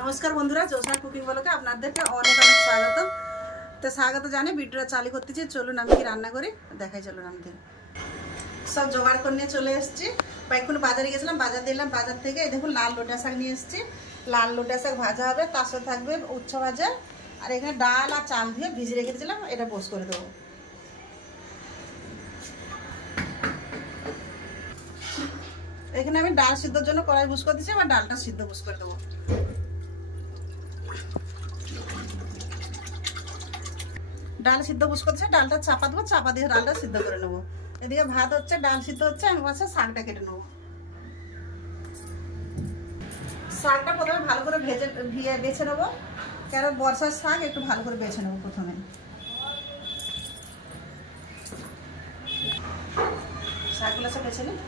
नमस्कार बंधुरा जोशना कुकिंग ब्लगे आपनादेरके अनेक अनेक स्वागत। तो स्वागत जानिए भिडियोटा चालू करते चलुन आमि कि रान्ना करी देखाई। चलुन आमि सब जोगाड़ करे निये चले एसेछि। एखुन बाजारे गेছিলাম, बाजार दिलाम। बाजार থেকে এই দেখুন लाल लोटा शाक নিয়ে এসেছি। लाल लोटा शाक भाजा হবে, তার সাথে থাকবে উচ্ছে ভাজা আর এখানে ডাল আর চাল দিয়ে ভিজিয়ে রেখে দিয়েছিলাম, এটা পোস্ট করে দেবো। এখানে আমি ডাল সিদ্ধর জন্য কড়াই বুস করে দিয়েছি, এবার ডালটা সিদ্ধ বুস করে দেবো। ডাল সিদ্ধ বুস করছে, ডালটা চাপা দেবো, চাপা দিয়ে ডালটা সিদ্ধ করে নেবো। এদিকে ভাত হচ্ছে, ডাল সিদ্ধ হচ্ছে, আমি পাশে শাকটা কেটে নেবো। শাকটা প্রথমে ভালো করে বেছে নেবো, কারণ বর্ষার শাক একটু ভালো করে বেছে নেবো। প্রথমে শাকগুলো সব বেছে নিই।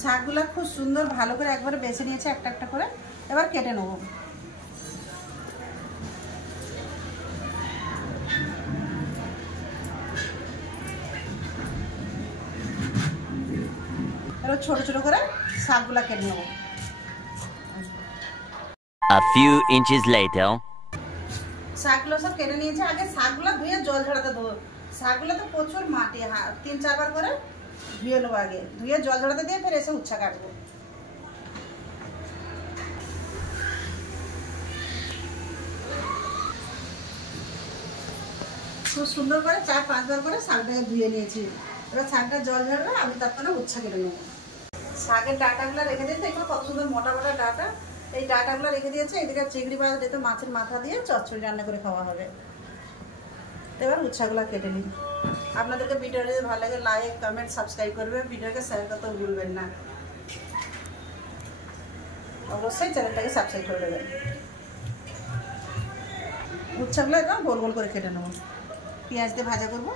শাকগুলো খুব সুন্দর ভালো করে একবারে বেছে নিয়েছে একটা একটা করে, এবার কেটে নেবো। এবার ছোট ছোট করে শাকগুলো কেটে নেবো। A few inches later শাকগুলো সব কেটে নিয়েছে। আগে শাকগুলো ধুয়ে জল ঝরাতে দেবো। শাকগুলো তো প্রচুর মাটি, 3-4 বার করে ধুয়ে নেবো। আগে ধুয়ে জল ঝরাতে দিয়ে ফের এসে উচ্ছা কাটবো। খুব সুন্দর করে 4-5 বার করে শাকটাকে ধুয়ে নিয়েছি। এবার শাকটা জল ঝরবে, আমি তারপরে উচ্ছা কেটে নেবো। শাকের ডাঁটাগুলো রেখে দিয়েছে, এগুলো কত সুন্দর মোটা মোটা ডাঁটা। এই ডাঁটাগুলো রেখে দিয়েছে। এদিকে চিংড়ি মাছ দিতে মাছের মাথা দিয়ে চচ্চড়ি রান্না করে খাওয়া হবে। এবার উচ্ছাগুলো কেটে নিই। আপনাদেরকে ভিডিওটা যদি ভালো লাগে লাইক কমেন্ট সাবস্ক্রাইব করবেন, ভিডিওকে শেয়ার করতে ভুলবেন না। অবশ্যই চ্যানেলটাকে সাবস্ক্রাইব করে দেবেন। উচ্ছাগুলো একদম গোল গোল করে কেটে নেবো, পেঁয়াজ দিয়ে ভাজা করব।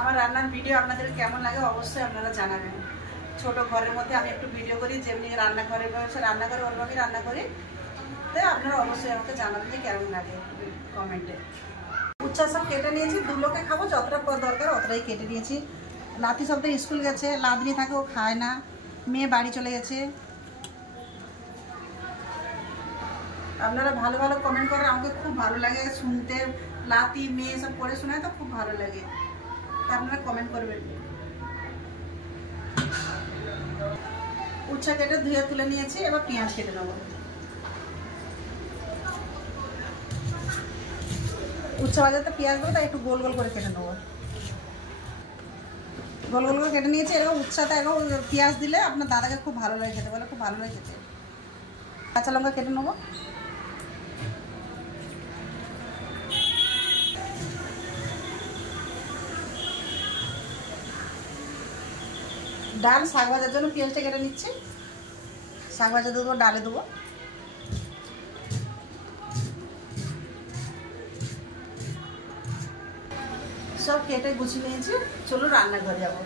আমার রান্নার ভিডিও আপনাদের কেমন লাগে অবশ্যই আপনারা জানাবেন। ছোট ঘরের মধ্যে আমি একটু ভিডিও করি, যেমনি রান্নাঘরে ওইভাবেই রান্না করি। তো আপনারা অবশ্যই আমাকে জানাবেন যে কেমন লাগে কমেন্টে। উচ্ছা সব কেটে নিয়েছি, 2 লোকে খাবো, যতটা দরকার অতটাই কেটে নিয়েছি। নাতি সব তো স্কুল গেছে, লাদনি থাকে, ও খায় না। মেয়ে বাড়ি চলে গেছে। আপনারা ভালো ভালো কমেন্ট করেন, আমাকে খুব ভালো লাগে শুনতে। লাতি মেয়ে সব পড়ে শোনায় তো খুব ভালো লাগে, আপনারা কমেন্ট করবেন। উচ্ছা কেটে ধুয়ে তুলে নিয়েছি, এবার পেঁয়াজ কেটে নেবো। উচ্ছা ভাজাতে পেঁয়াজগুলো তাই একটু গোল গোল করে কেটে নেবো। গোল গোল করে কেটে নিয়েছি। এরকম উচ্ছাতে এরকম পেঁয়াজ দিলে আপনার দাদাকে খুব ভালো লাগে খেতে, বলে খুব ভালো লাগে খেতে। কাঁচা লঙ্কা কেটে নেবো। ডাল শাক ভাজার জন্য পেঁয়াজটা কেটে নিচ্ছি। শাক ভাজা দেবো, ডালে দেবো। সব কেটে গুছিয়ে নিয়েছি, চলো রান্নাঘরে যাবো।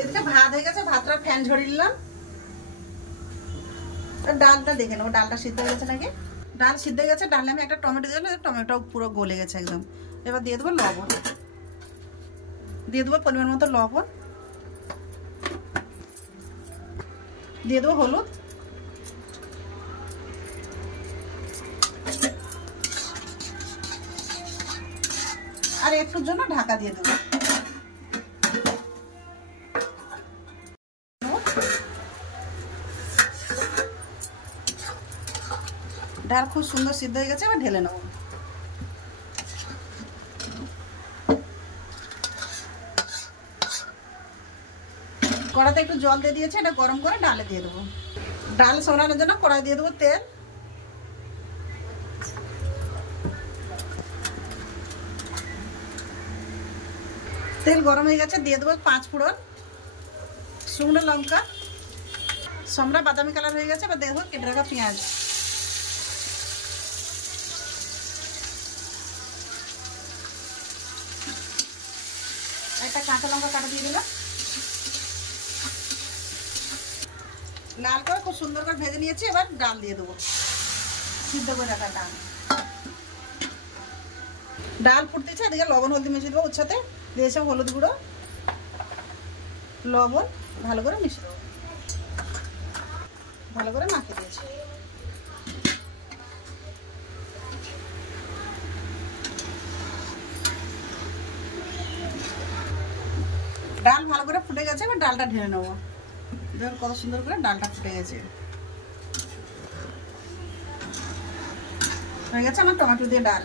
এদিকে ভাত হয়ে গেছে, ভাতটা ফ্যান ঝরিয়ে নিলাম। ডালটা দেখে নেবো, ডালটা সিদ্ধ হয়ে গেছে নাকি। ডাল সিদ্ধ হয়ে গেছে। ডালে আমি একটা টমেটো দিলাম, টমেটো পুরো গলে গেছে একদম। এবার দিয়ে দেবো লবণ, দিয়ে দেবো পরিমাণ মতো লবণ, দিয়ে দেবো হলুদ, আর একটুর জন্য ঢাকা দিয়ে দেবো। ডাল খুব সুন্দর সিদ্ধ হয়ে গেছে, এবার ঢেলে নেবো। কড়াতে একটু জল দিয়ে দিয়েছে, এটা গরম করে ডালে দিয়ে দেবো। ডাল সোনানোর জন্য কড়াই দিয়ে দেবো তেল। তেল গরম হয়ে গেছে, দিয়ে দেবো 5 ফোড়ন, শুকনো লঙ্কা, সম্রা বাদামি কালার হয়ে গেছে। এবার দেখবো কেটে রাখা পেঁয়াজ, একটা কাঁচা লঙ্কা কাটা দিয়ে দিলাম। লাল করে খুব সুন্দর করে ভেজে নিয়েছি। এবার ডাল দিয়ে দেবো, সিদ্ধ করে রাখা ডাল। ডাল ফুটতেছে, এদিকে লবণ হলদি মিশিয়ে দেবো। ওর সাথে দিয়েছে হলুদ গুঁড়ো, লবণ, ভালো করে মিশিয়ে দেবো, ভালো করে মাখিয়ে দিয়েছি। ডাল ভালো করে ফুটে গেছে, এবার ডালটা ঢেলে নেবো। দেখুন কত সুন্দর করে ডালটা ফুটে গেছে। হয়ে গেছে আমার টমেটো দিয়ে ডাল।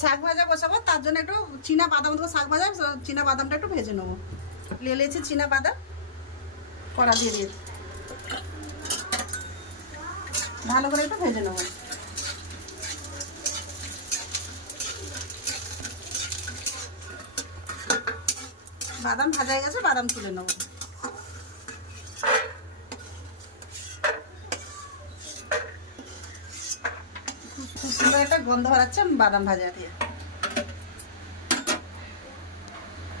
শাক ভাজা বসাবো, তার জন্য একটু চীনা বাদাম দেবো। শাক ভাজা চীনা বাদামটা একটু ভেজে নেবো। লেলেছি চীনা বাদাম, কড়া দিয়ে দিয়ে ভালো করে একটু ভেজে নেবো। বাদাম ভাজা হয়ে গেছে, বাদাম তুলে নেবো। খুব সুন্দর একটা গন্ধ বাড়াচ্ছে বাদাম ভাজা দিয়ে।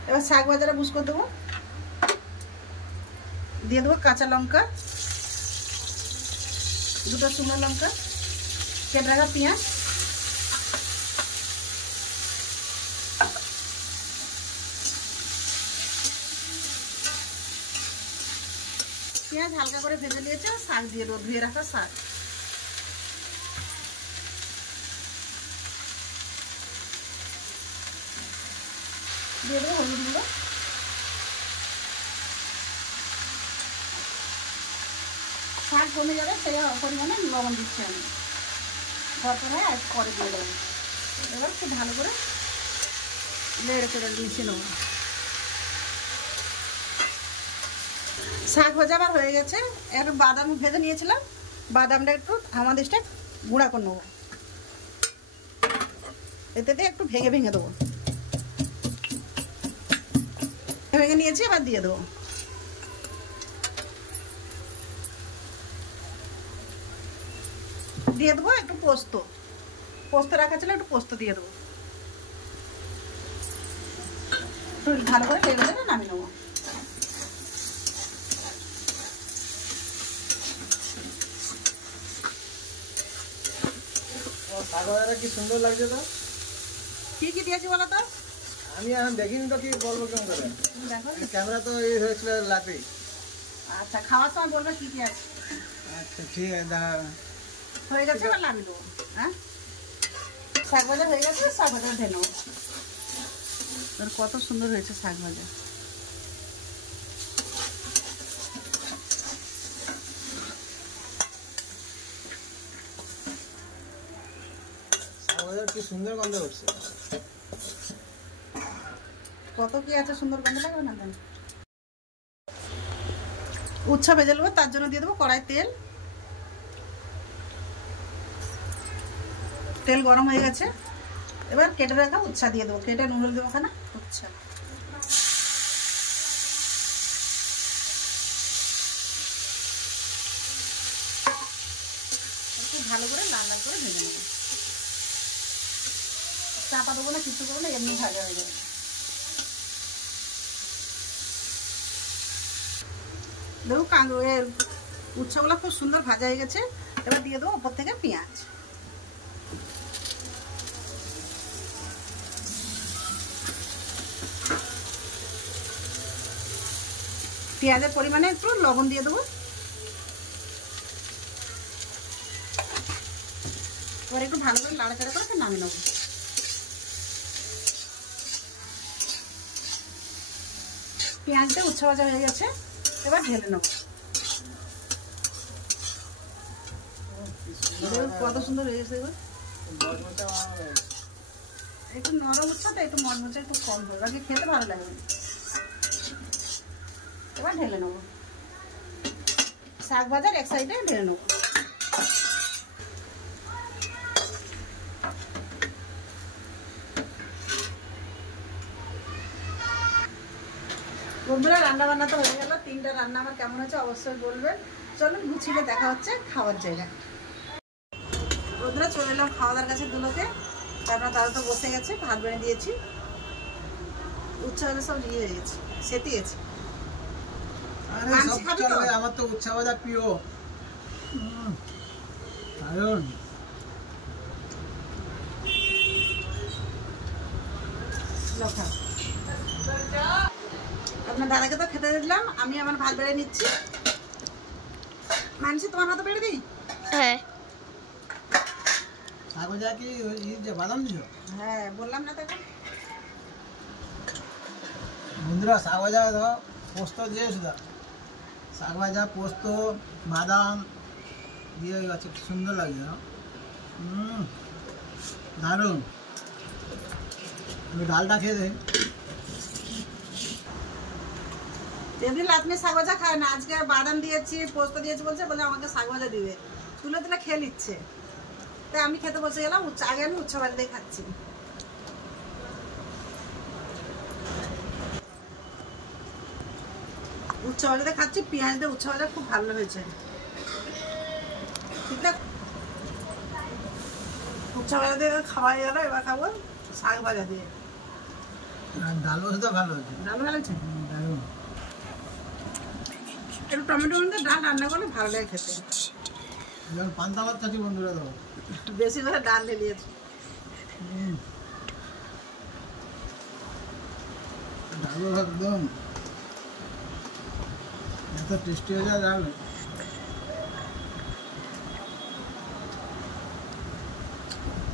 এবার শাক ভাজাটা বুঝ করে দেবো, দিয়ে দেবো কাঁচা লঙ্কা, দুটো শুকনো লঙ্কা, কেটে রাখা পেঁয়াজ, পেঁয়াজ হালকা করে ভেজে নিয়েছে। শাক দিয়ে দেবো, ধুয়ে রাখা শাক। দিয়ে দেবো হলুদ গুঁড়ো, শাক কমে যাবে সেই পরিমাণে লবণ দিচ্ছি আমি। তারপরে এক করে দিয়ে দেবো। এবার খুব ভালো করে নেড়ে চেড়ে মিশিয়ে নেবো। শাক ভাজা আবার হয়ে গেছে। একটু বাদাম ভেজে নিয়েছিলাম, বাদামটা একটু আমাদের গুঁড়া করে নেবো। এতে একটু ভেঙে ভেঙে দেবো। ভেঙে নিয়েছি, এবার দিয়ে দেবো। দিয়ে দেবো একটু পোস্ত, পোস্ত রাখা ছিল, একটু পোস্ত দিয়ে দেবো। ভালো করে তেল দিয়ে নামিয়ে নেবো। শাক কি সুন্দর লাগছে তো। কি কি দিয়েছি বলো তো? আমি এখন দেখিনি তো, কি বলবো কেমন করে। দেখো ক্যামেরা তো এই হয়েছিল লাতে। আচ্ছা, খাওয়ার সময় বলবে কি কি আছে। আচ্ছা ঠিক আছে, দেখা হয়ে গেছে, এবার নামিয়ে দেবো। হ্যাঁ, শাক ভাজা হয়ে গেছে, শাক ভাজা ঢেলে নেবো। কত সুন্দর হয়েছে শাক ভাজা। কি সুন্দর গন্ধ করছে। কত কি আছে, সুন্দর গন্ধ লাগবে না কেন? উচ্ছা ভেজে নেবো, তার জন্য দিয়ে দেবো কড়াই তেল। তেল গরম হয়ে গেছে, এবার কেটে রাখা উচ্ছা দিয়ে দেবো। কেটে নুন দেবো ওখানে উচ্ছা। একটু ভালো করে লাল লাল করে ভেজে নেবো। চাপা দেবো না, কিছু করবো না, এমনি ভাজা হয়ে যাবে। দেখো উচ্ছগুলো খুব সুন্দর ভাজা হয়ে গেছে। এবার দিয়ে দেবো ওপর থেকে পেঁয়াজ। পেঁয়াজের পরিমাণে একটু লবণ দিয়ে দেবো। এবার একটু ভালো করে নাড়াচাড়া করে নামিয়ে নেবো। পেঁয়াজটা উচ্ছা ভাজা হয়ে গেছে, এবার ঢেলে নেবো। কত সুন্দর হয়ে গেছে। এবার একটু নরম উচ্ছা তো, একটু মরমচা একটু কম হবে, বাকি খেতে ভালো লাগবে। এবার ঢেলে নেবো। শাক ভাজার এক সাইডে ঢেলে নেবো। বন্ধুরা, রান্না বান্না তো হয়ে গেল। 3টা রান্না আমার কেমন হয়েছে অবশ্যই বলবেন। চলুন গুছিয়ে দেখা হচ্ছে খাওয়ার জায়গায়। বন্ধুরা, চলে এলাম খাওয়া দাওয়ার কাছে দুলোকে। তারপর তারা তো বসে গেছে, ভাত বেড়ে দিয়েছি। উচ্চ সব ইয়ে হয়ে গেছে, সেতে গেছে। আরে মাংস সব খাবি তো? চলবে, আমার তো উচ্ছা ভাজা প্রিয়। দারুণ। নাও খাও। আপনার দাদাকে তো খেতে দিলাম, আমি আমার ভাত বেড়ে নিচ্ছি। মানছি তোমার ভাত বেড়ে দিই? হ্যাঁ শাক ভাজা কি ওই যে বাদাম দিল? হ্যাঁ বললাম না তাকে। বন্ধুরা শাক ভাজা ধর পোস্ত দিয়ে শুধু শাক ভাজা পোস্ত বাদাম দিয়ে আছে, সুন্দর লাগছে। দারুণ। আমি ডালটা খেয়ে দেই। এমনি লাতনি শাক ভাজা খায় না, আজকে বাদাম দিয়েছি পোস্ত দিয়েছি বলছে, বলে আমাকে শাক ভাজা দিবে, তুলে তুলে খেয়ে নিচ্ছে। তাই আমি খেতে বসে গেলাম, আগে আমি উচ্চ বাড়ি দিয়ে খাচ্ছি। উচ্চ বাড়িতে খাচ্ছি, পেঁয়াজ দিয়ে উচ্চ ভাজা খুব ভালো হয়েছে। ঠিক আছে, উচ্চ ভাজা দিয়ে খাওয়া গেল, এবার খাবো শাক ভাজা দিয়ে। আর ডাল তো ভালো হয়েছে। ডাল ভালো হয়েছে? দারুণ। একটু টমেটো মধ্যে ডাল রান্না করলে ভালো লাগে খেতে। যেমন পান্তা ভাত খাচ্ছি বন্ধুরা তো। বেশি করে ডাল ঢেলিয়েছি। ডালও একদম এত টেস্টি হয়ে যায় ডাল।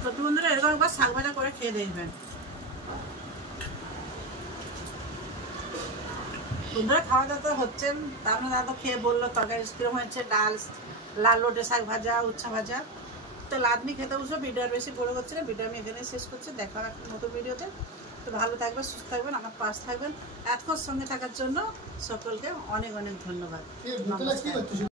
তো বন্ধুরা এরকম একবার শাক ভাজা করে খেয়ে দেখবেন। বন্ধুরা খাওয়া দাওয়া তো হচ্ছে, আপনার দাদা তো খেয়ে বললো তরকারি কিরকম হয়েছে, ডাল, লাল লোটে শাক ভাজা, উচ্ছা ভাজা। তো লাদনি খেতে বসে, ভিডিও আর বেশি বড় করছে না, ভিডিও আমি এখানে শেষ করছি। দেখা হবে একটা নতুন ভিডিওতে। তো ভালো থাকবেন, সুস্থ থাকবেন, আমার পাশে থাকবেন। এতক্ষণ সঙ্গে থাকার জন্য সকলকে অনেক অনেক ধন্যবাদ। নমস্কার।